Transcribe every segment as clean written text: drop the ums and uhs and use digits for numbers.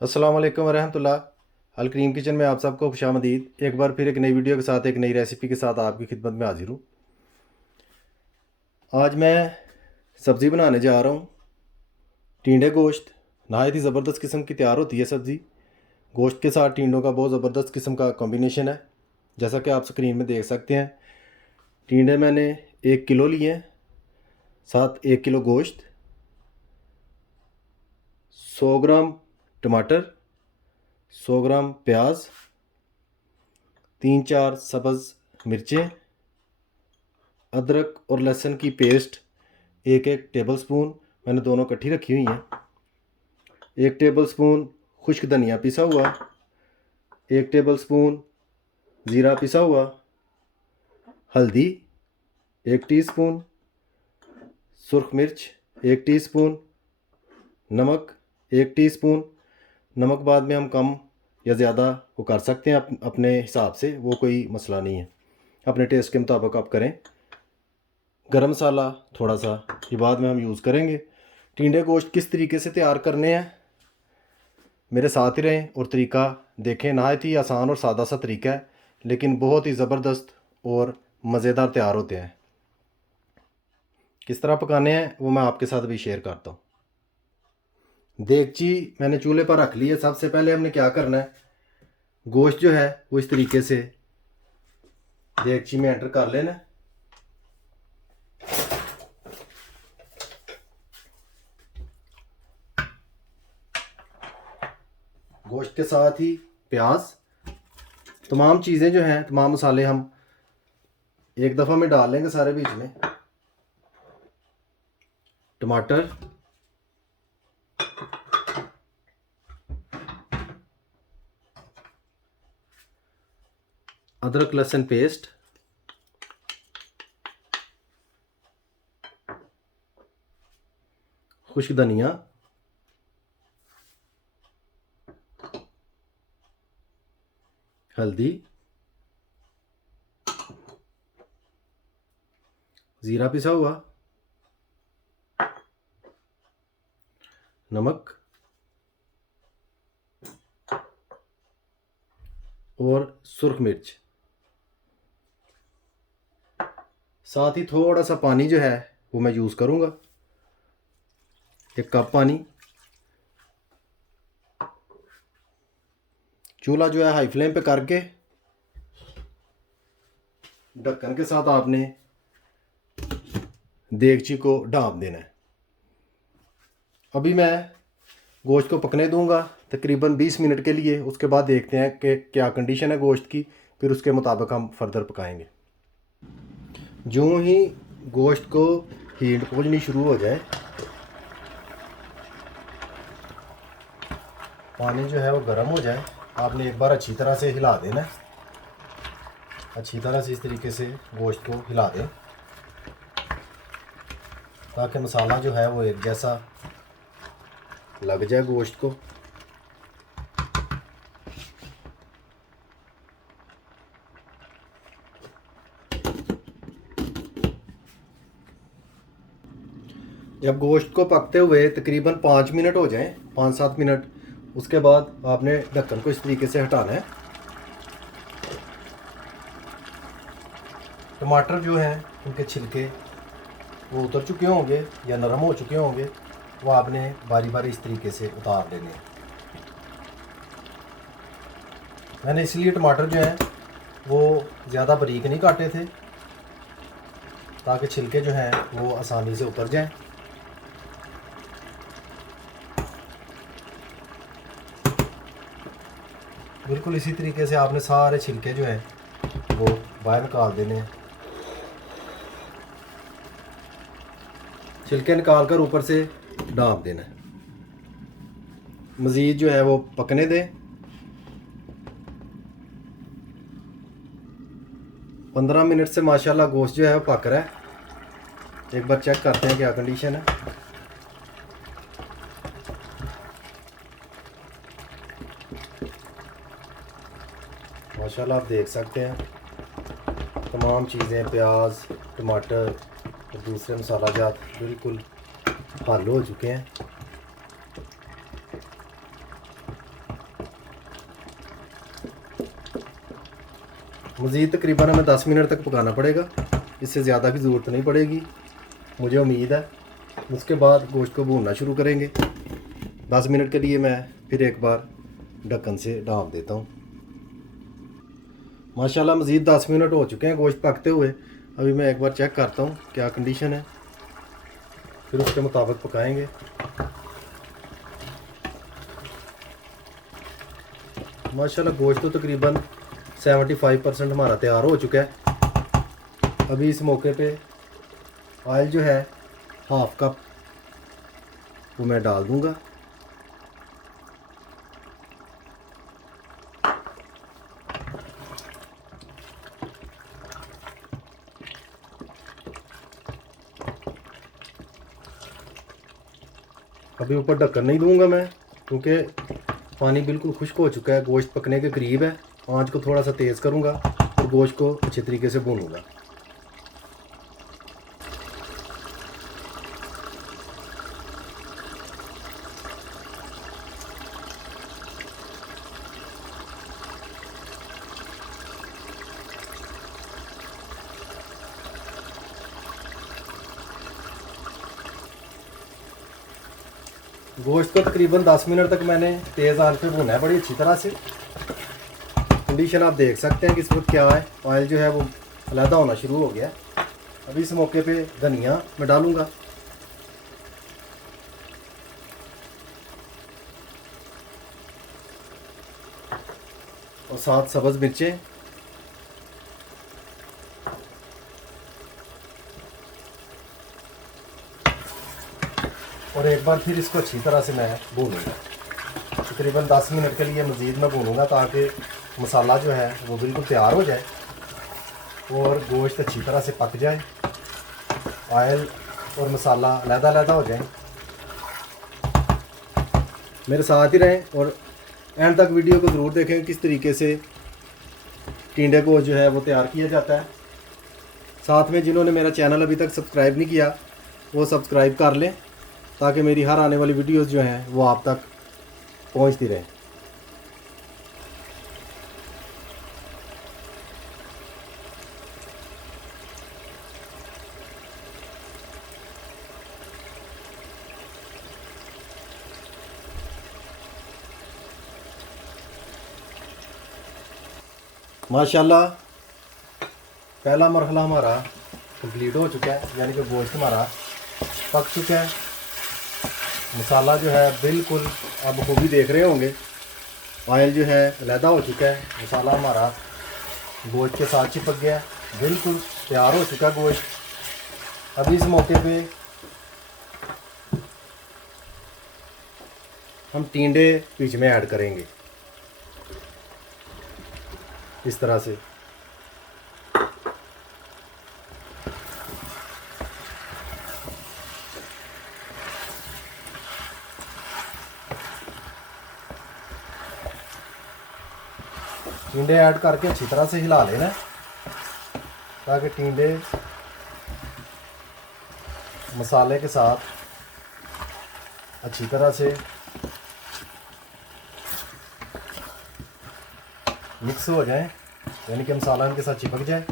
अस्सलाम वालेकुम वरहमतुल्लाह। अल करीम किचन में आप सबको खुशामदीद। एक बार फिर एक नई वीडियो के साथ एक नई रेसिपी के साथ आपकी खिदमत में हाजिर हूँ। आज मैं सब्ज़ी बनाने जा रहा हूँ। टिंडे गोश्त नहायत ही ज़बरदस्त किस्म की तैयार होती है सब्ज़ी। गोश्त के साथ टिंडों का बहुत ज़बरदस्त किस्म का कॉम्बिनेशन है, जैसा कि आप स्क्रीन में देख सकते हैं। टिंडे मैंने 1 किलो लिए हैं, साथ 1 किलो गोश्त, 100 ग्राम टमाटर, 100 ग्राम प्याज, 3-4 सब्ज़ मिर्चें, अदरक और लहसुन की पेस्ट 1-1 टेबल स्पून, मैंने दोनों इकट्ठी रखी हुई हैं। 1 टेबल स्पून खुश्क धनिया पिसा हुआ, 1 टेबल स्पून ज़ीरा पिसा हुआ, हल्दी 1 टीस्पून, सुरख मिर्च 1 टीस्पून, नमक 1 टीस्पून। नमक बाद में हम कम या ज़्यादा वो कर सकते हैं अपने हिसाब से, वो कोई मसला नहीं है, अपने टेस्ट के मुताबिक आप करें। गरम मसाला थोड़ा सा ये बाद में हम यूज़ करेंगे। टिंडे गोश्त किस तरीके से तैयार करने हैं मेरे साथ ही रहें और तरीका देखें। नहायत ही आसान और सादा सा तरीका है, लेकिन बहुत ही ज़बरदस्त और मज़ेदार तैयार होते हैं। किस तरह पकाने हैं वो मैं आपके साथ भी शेयर करता हूँ। देगची मैंने चूल्हे पर रख ली है। सबसे पहले हमने क्या करना है, गोश्त जो है वो इस तरीके से देगची में एंटर कर लेना है। गोश्त के साथ ही प्याज, तमाम चीज़ें जो हैं, तमाम मसाले हम एक दफ़ा में डाल लेंगे सारे बीच में। टमाटर, अदरक लहसुन पेस्ट, खुश्क धनिया, हल्दी, ज़ीरा पिसा हुआ, नमक और सुरख मिर्च। साथ ही थोड़ा सा पानी जो है वो मैं यूज़ करूँगा, 1 कप पानी। चूल्हा जो है हाई फ्लेम पे करके ढक्कन के साथ आपने देगची को ढाँप देना है। अभी मैं गोश्त को पकने दूंगा तकरीबन 20 मिनट के लिए। उसके बाद देखते हैं कि क्या कंडीशन है गोश्त की, फिर उसके मुताबिक हम फर्दर पकाएंगे। यूँ ही गोश्त को हीट पहुँचनी शुरू हो जाए, पानी जो है वो गर्म हो जाए, आपने एक बार अच्छी तरह से हिला देना है। अच्छी तरह से इस तरीके से गोश्त को हिला दें ताकि मसाला जो है वो एक जैसा लग जाए गोश्त को। जब गोश्त को पकते हुए तकरीबन 5 मिनट हो जाएं, 5-7 मिनट, उसके बाद आपने ढक्कन को इस तरीके से हटाना है। टमाटर जो हैं उनके छिलके वो उतर चुके होंगे या नरम हो चुके होंगे, वो आपने बारी बारी इस तरीके से उतार लेने हैं। मैंने इसलिए टमाटर जो हैं वो ज़्यादा बारीक नहीं काटे थे ताकि छिलके जो हैं वो आसानी से उतर जाएं। बिल्कुल इसी तरीके से आपने सारे छिलके जो हैं वो बाहर निकाल देने हैं। छिलके निकाल कर ऊपर से ढाँप देना है। मज़ीद जो है वो पकने दें। 15 मिनट से माशाल्लाह गोश्त जो है वो पक रहा है। एक बार चेक करते हैं क्या कंडीशन है। माशाल्लाह आप देख सकते हैं तमाम चीज़ें, प्याज, टमाटर और दूसरे मसाला जात बिल्कुल हल हो चुके हैं। मज़ीद तकरीबन हमें 10 मिनट तक पकाना पड़ेगा, इससे ज़्यादा की ज़रूरत नहीं पड़ेगी मुझे उम्मीद है। उसके बाद गोश्त को भूनना शुरू करेंगे। 10 मिनट के लिए मैं फिर एक बार ढक्कन से ढाँप देता हूँ। माशाल्लाह मज़ीद 10 मिनट हो चुके हैं गोश्त पकते हुए। अभी मैं एक बार चेक करता हूँ क्या कंडीशन है, फिर उसके मुताबिक पकाएंगे। माशाल्लाह गोश्त तो तकरीबन 75% हमारा तैयार हो चुका है। अभी इस मौके पे ऑयल जो है हाफ़ कप वो मैं डाल दूँगा। अभी ऊपर ढक्कन नहीं दूंगा मैं, क्योंकि पानी बिल्कुल खुश्क हो चुका है, गोश्त पकने के करीब है। आंच को थोड़ा सा तेज़ करूंगा और गोश्त को अच्छे तरीके से भूनूंगा। गोश्त को तकरीबन 10 मिनट तक मैंने तेज़ आंच पे भूना है बड़ी अच्छी तरह से। कंडीशन आप देख सकते हैं कि इस वक्त क्या है, ऑयल जो है वो अलहदा होना शुरू हो गया। अभी इस मौके पे धनिया मैं डालूँगा, और साथ सब्ज़ मिर्चें, और एक बार फिर इसको अच्छी तरह से मैं भूनूँगा। तकरीबन 10 मिनट के लिए मज़ीद मैं भूनूँगा ताकि मसाला जो है वो बिल्कुल तैयार हो जाए और गोश्त अच्छी तरह से पक जाए, ऑयल और मसाला अलहदा हो जाए। मेरे साथ ही रहें और एंड तक वीडियो को ज़रूर देखें किस तरीके से टिंडे को जो है वो तैयार किया जाता है। साथ में जिन्होंने मेरा चैनल अभी तक सब्सक्राइब नहीं किया वो सब्सक्राइब कर लें, ताकि मेरी हर आने वाली वीडियोस जो हैं वो आप तक पहुंचती रहें। माशाल्लाह पहला मरहला हमारा कंप्लीट हो चुका है, यानी कि गोश्त हमारा पक चुका है। मसाला जो है बिल्कुल अब खूबी देख रहे होंगे, ऑयल जो है अलहदा हो चुका है, मसाला हमारा गोश्त के साथ चिपक गया, बिल्कुल तैयार हो चुका गोश्त। अभी इस मौके पे हम टिंडे बीच में ऐड करेंगे इस तरह से। टिंडे ऐड करके अच्छी तरह से हिला लेना ताकि टिंडे मसाले के साथ अच्छी तरह से मिक्स हो जाए, यानी कि मसाला इनके साथ चिपक जाए।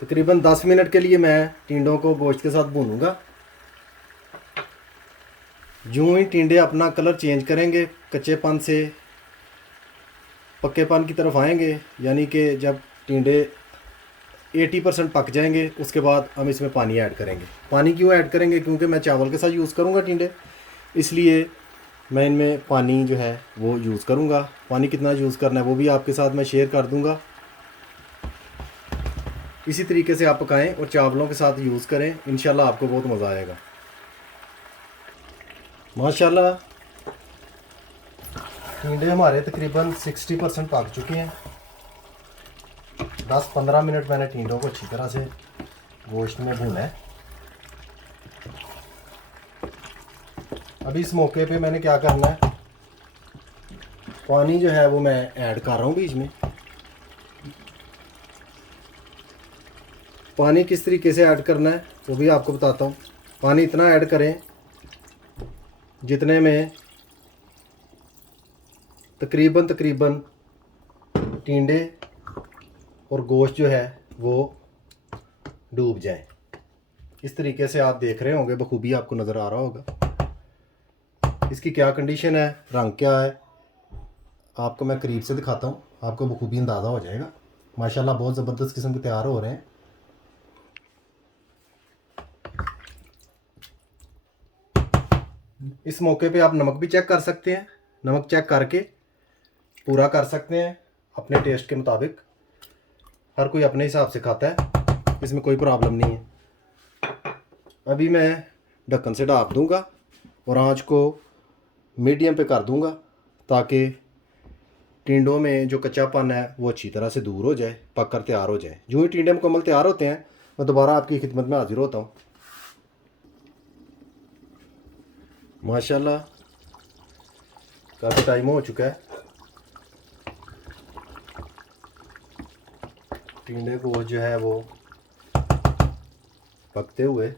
तकरीबन 10 मिनट के लिए मैं टिंडों को गोश्त के साथ भूनूंगा। यूँ ही टिंडे अपना कलर चेंज करेंगे, कच्चेपन से पक्केपन की तरफ आएंगे, यानी कि जब टिंडे 80% पक जाएंगे उसके बाद हम इसमें पानी ऐड करेंगे। पानी क्यों ऐड करेंगे? क्योंकि मैं चावल के साथ यूज़ करूँगा टिंडे, इसलिए मैं इनमें पानी जो है वो यूज़ करूँगा। पानी कितना यूज़ करना है वो भी आपके साथ मैं शेयर कर दूँगा। इसी तरीके से आप पकाएं और चावलों के साथ यूज़ करें, इंशाल्लाह आपको बहुत मज़ा आएगा। माशाल्लाह टिंडे हमारे तकरीबन 60% पक चुके हैं। 10-15 मिनट मैंने टिंडों को अच्छी तरह से गोश्त में भूना है। अभी इस मौके पे मैंने क्या करना है, पानी जो है वो मैं ऐड कर रहा हूँ बीच में। पानी किस तरीके से ऐड करना है वो भी आपको बताता हूँ। पानी इतना ऐड करें जितने में तकरीबन टिंडे और गोश्त जो है वो डूब जाए। इस तरीके से आप देख रहे होंगे, बखूबी आपको नज़र आ रहा होगा। इसकी क्या कंडीशन है, रंग क्या है, आपको मैं करीब से दिखाता हूँ, आपको बखूबी अंदाज़ा हो जाएगा। माशाल्लाह बहुत ज़बरदस्त किस्म के तैयार हो रहे हैं। इस मौके पे आप नमक भी चेक कर सकते हैं, नमक चेक करके पूरा कर सकते हैं अपने टेस्ट के मुताबिक। हर कोई अपने हिसाब से खाता है, इसमें कोई प्रॉब्लम नहीं है। अभी मैं ढक्कन से ढाँप दूंगा और आंच को मीडियम पे कर दूंगा ताकि टिंडों में जो कच्चापन है वो अच्छी तरह से दूर हो जाए, पक कर तैयार हो जाए। जो ही टिंडे मुकम्मल तैयार होते हैं मैं दोबारा आपकी खिदमत में हाजिर होता हूँ। माशाल्लाह काफ़ी टाइम हो चुका है। टिंडे गोश्त जो है वो पकते हुए,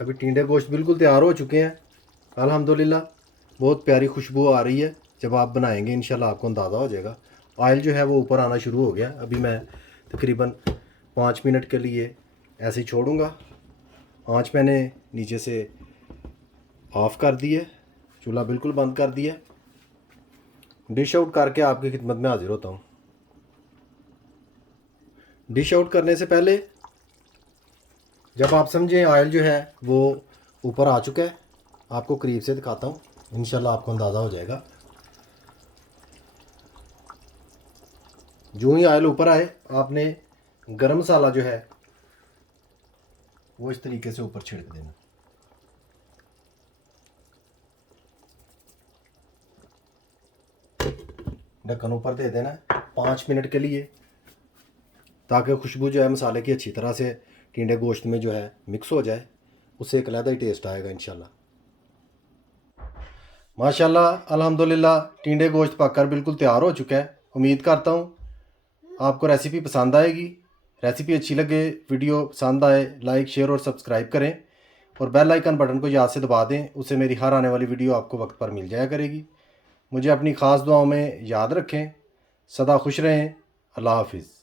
अभी टिंडे गोश्त बिल्कुल तैयार हो चुके हैं अल्हम्दुलिल्लाह। बहुत प्यारी खुशबू आ रही है। जब आप बनाएंगे इंशाल्लाह आपको अंदाज़ा हो जाएगा। ऑयल जो है वो ऊपर आना शुरू हो गया। अभी मैं तकरीबन 5 मिनट के लिए ऐसे ही छोड़ूंगा। आँच मैंने नीचे से ऑफ़ कर दी है, चूल्हा बिल्कुल बंद कर दिया। डिश आउट करके आपकी खिदमत में हाजिर होता हूँ। डिश आउट करने से पहले जब आप समझें ऑयल जो है वो ऊपर आ चुका है, आपको करीब से दिखाता हूँ, इंशाल्लाह आपको अंदाज़ा हो जाएगा। जो ही ऑयल ऊपर आए आपने गरम मसाला जो है वो इस तरीके से ऊपर छिड़क देना। ढक्कन ऊपर दे देना 5 मिनट के लिए, ताकि खुशबू जो है मसाले की अच्छी तरह से टिंडे गोश्त में जो है मिक्स हो जाए। उससे एक अलग ही टेस्ट आएगा इंशाल्लाह। माशाल्लाह अल्हम्दुलिल्लाह टिंडे गोश्त पककर बिल्कुल तैयार हो चुका है। उम्मीद करता हूँ आपको रेसिपी पसंद आएगी। रेसिपी अच्छी लगे, वीडियो पसंद आए, लाइक शेयर और सब्सक्राइब करें और बेल आइकन बटन को याद से दबा दें। उससे मेरी हर आने वाली वीडियो आपको वक्त पर मिल जाया करेगी। मुझे अपनी ख़ास दुआओं में याद रखें। सदा खुश रहें। अल्लाह हाफिज़।